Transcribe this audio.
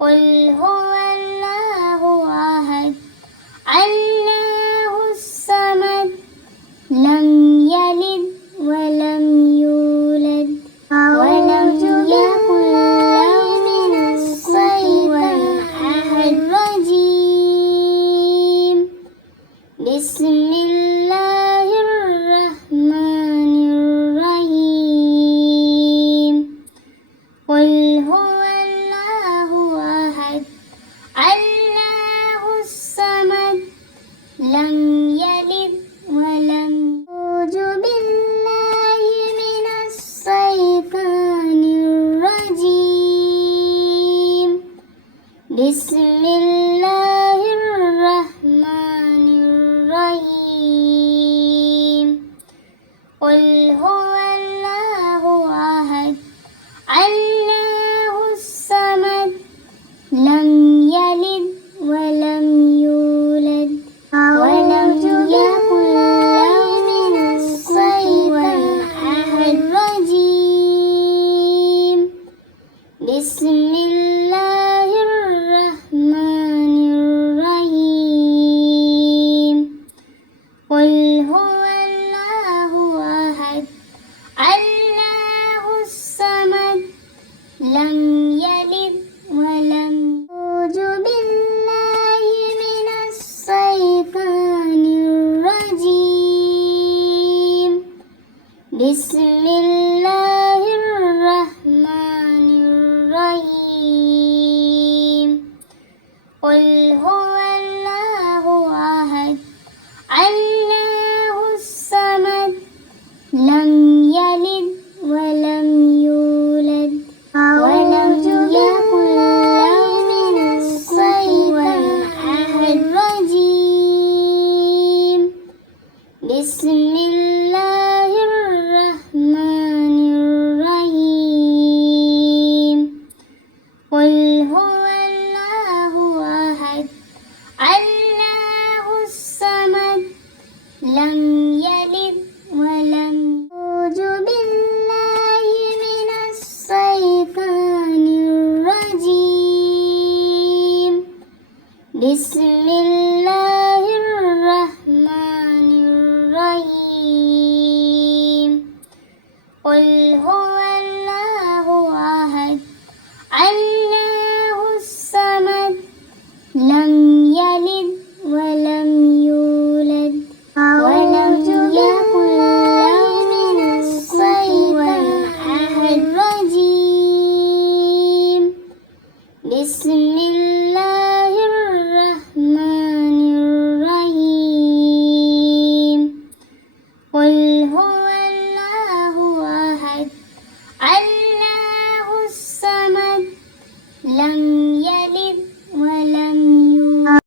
قل هو الله أحد الله الصمد لم يلد ولم يولد ولم يكن له من الشيطان الرجيم بسم الله الرحمن الرحيم قل هو الله أحد الله الصمد لم يلد ولم أعوذ بالله من الشيطان الرجيم بسم الله الرحمن الرحيم قل هو الله أحد الله الصمد لم يلد ولم يولد ولم يكن له من الشيطان الرجيم بسم الله الرحمن الرحيم قل هو الله أحد الله الصمد لم يلد ولم أعوذ بالله من الشيطان الرجيم بسم الله الرحمن الرحيم قل هو الله أحد الله الصمد لم يلد ولم يولد ولم يكن له من الشيطان الرجيم بسم الله الرحمن الرحيم قل هو الله أحد الله الصمد لم يلد ولم يولد ولم يكن له من الشيطان الرجيم بسم الله الرحمن الرحيم قل هو الله أحد الله الصمد لم يلد ولم يولد ولم يكن له من الشيطان الرجيم بسم الله الرحمن الرحيم قل هو الله أحد الله الصمد لم يلد ولم أعوذ بالله من الشيطان الرجيم بسم الله الرحمن الرحيم قل هو الله أحد الله الصمد لم يلد ولم يولد ولم يكن له من الشيطان الرجيم بسم الله